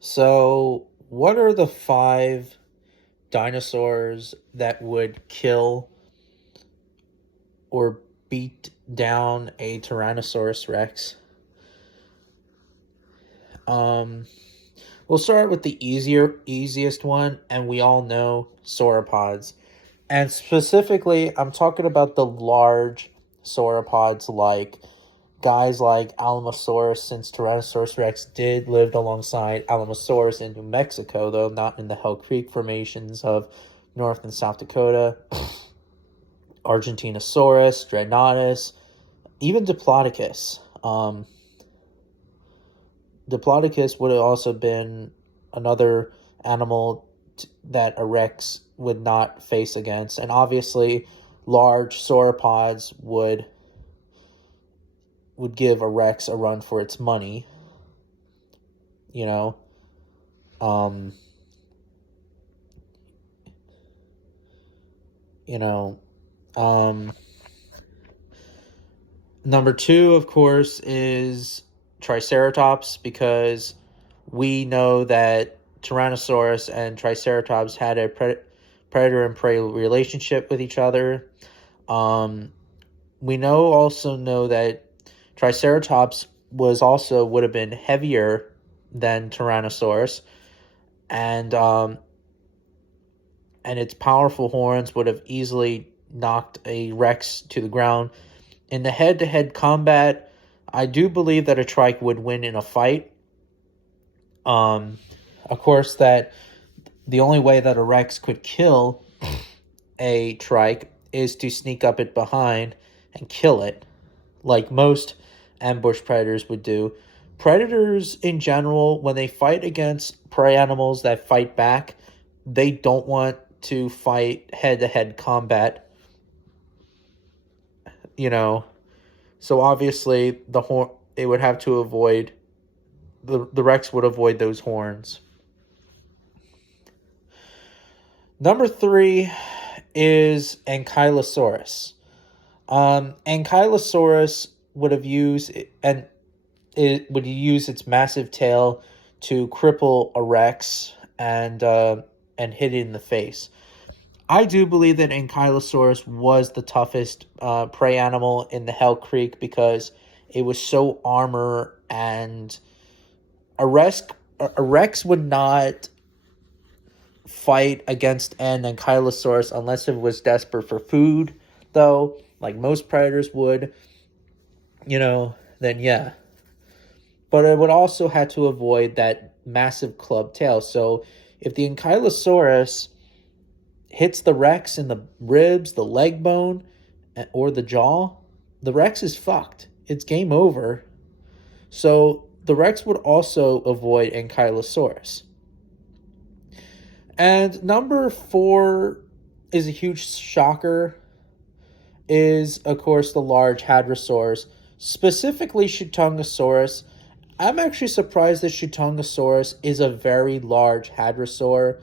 So, what are the five dinosaurs that would kill or beat down a Tyrannosaurus Rex? Um, we'll start with the easiest one, and we all know sauropods. And specifically, I'm talking about the large sauropods like guys like Alamosaurus, since Tyrannosaurus Rex did live alongside Alamosaurus in New Mexico, though not in the Hell Creek formations of North and South Dakota. Argentinosaurus, Dreadnoughtus, even Diplodocus. Diplodocus would have also been another animal that a Rex would not face against. And obviously, large sauropods would give a Rex a run for its money. You know, um, you know, um, number two, of course, is Triceratops, because we know that Tyrannosaurus and Triceratops had a predator and prey relationship with each other. Um, we also know that Triceratops would have been heavier than Tyrannosaurus, and its powerful horns would have easily knocked a Rex to the ground. In the head-to-head combat, I do believe that a trike would win in a fight. Of course, that the only way that a Rex could kill a trike is to sneak up it behind and kill it, like most ambush predators would do. Predators in general, when they fight against prey animals that fight back, they don't want to fight head-to-head combat. So obviously it would have to avoid the Rex would avoid those horns. Number three is Ankylosaurus. Ankylosaurus would have used and it would use its massive tail to cripple a Rex and hit it in the face. I do believe that Ankylosaurus was the toughest prey animal in the Hell Creek because it was so armor, and a Rex would not fight against an Ankylosaurus unless it was desperate for food, though, like most predators would, then yeah. But it would also have to avoid that massive club tail. So if the Ankylosaurus hits the Rex in the ribs, the leg bone, or the jaw, the Rex is fucked. It's game over. So the Rex would also avoid Ankylosaurus. And number four is a huge shocker, is, of course, the large hadrosaurs, specifically Shutungosaurus. I'm actually surprised that Shutungosaurus is a very large hadrosaur.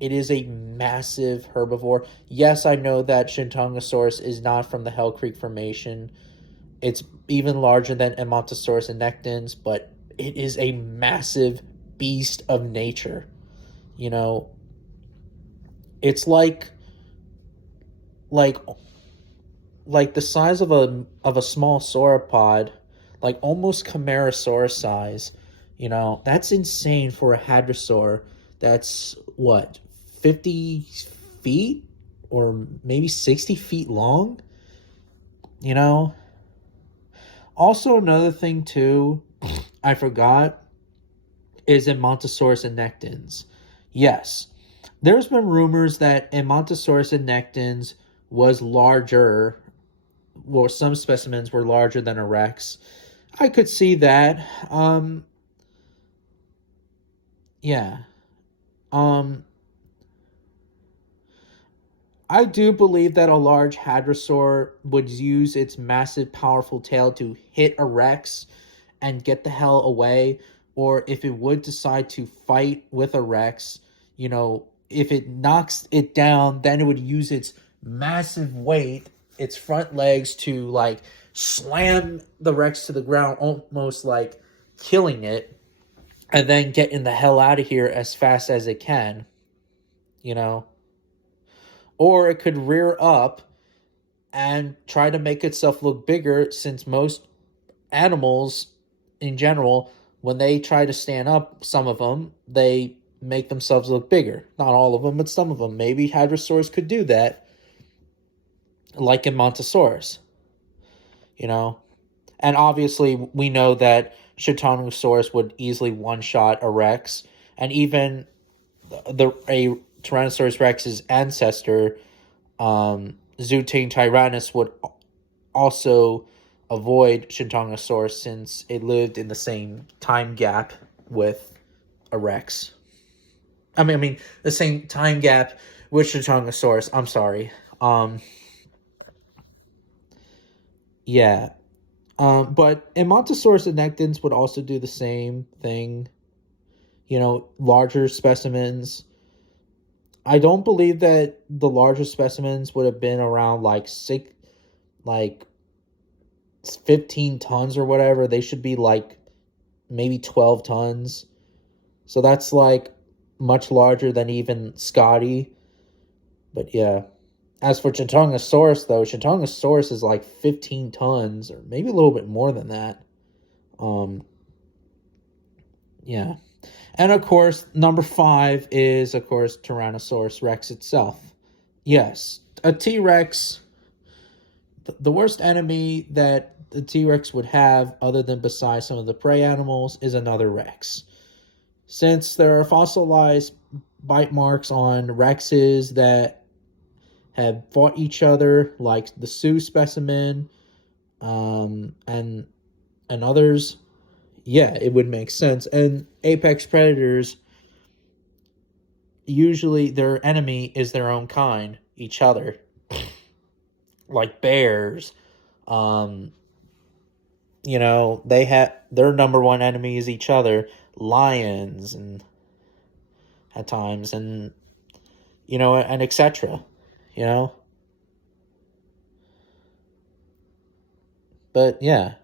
It is a massive herbivore. Yes, I know that Shutungosaurus is not from the Hell Creek Formation. It's even larger than Edmontosaurus and Nectins, but it is a massive beast of nature. It's like the size of a small sauropod, like almost Camarasaurus size. That's insane for a hadrosaur. That's what, 50 feet or maybe 60 feet long? Also, another thing too, I forgot, is Edmontosaurus and Nectins. Yes, there's been rumors that Edmontosaurus and Nectins was larger, or some specimens were larger than a Rex. I could see that. Yeah. I do believe that a large hadrosaur would use its massive, powerful tail to hit a Rex and get the hell away. Or if it would decide to fight with a Rex, if it knocks it down, then it would use its massive weight, its front legs, to like slam the Rex to the ground, almost like killing it. and then getting the hell out of here as fast as it can, you know? Or it could rear up and try to make itself look bigger, since most animals in general, when they try to stand up, some of them, they make themselves look bigger. Not all of them, but some of them. Maybe Hadrosaurus could do that, like in Montosaurus, you know? And obviously, we know that Tyrannosaurus would easily one-shot a Rex, and even a Tyrannosaurus Rex's ancestor, Zutane Tyrannus, would also avoid Tyrannosaurus, since it lived in the same time gap with a Rex. I mean, the same time gap with Tyrannosaurus. I'm sorry. Yeah. But Edmontosaurus annectens would also do the same thing. You know, larger specimens. I don't believe that the larger specimens would have been around like 15 tons or whatever. They should be like maybe 12 tons. So that's like much larger than even Scotty. But yeah. As for Chintongosaurus, though, Chintongosaurus is like 15 tons, or maybe a little bit more than that. Yeah. And of course, number 5 is, of course, Tyrannosaurus Rex itself. Yes, a T-Rex, the worst enemy that the T-Rex would have, other than besides some of the prey animals, is another Rex. Since there are fossilized bite marks on Rexes that have fought each other, like the Sioux specimen, and others, yeah, it would make sense. And apex predators, usually their enemy is their own kind, each other, like bears. They have their number one enemy is each other, lions, and at times, and and etc. But yeah.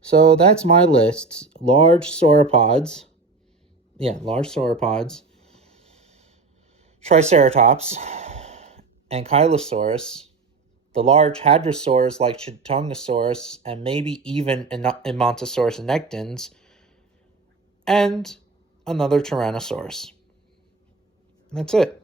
So that's my list. Large sauropods. Yeah, large sauropods. Triceratops. Ankylosaurus. The large hadrosaurs like Chitongosaurus, and maybe even Edmontosaurus annectens. And another Tyrannosaurus. That's it.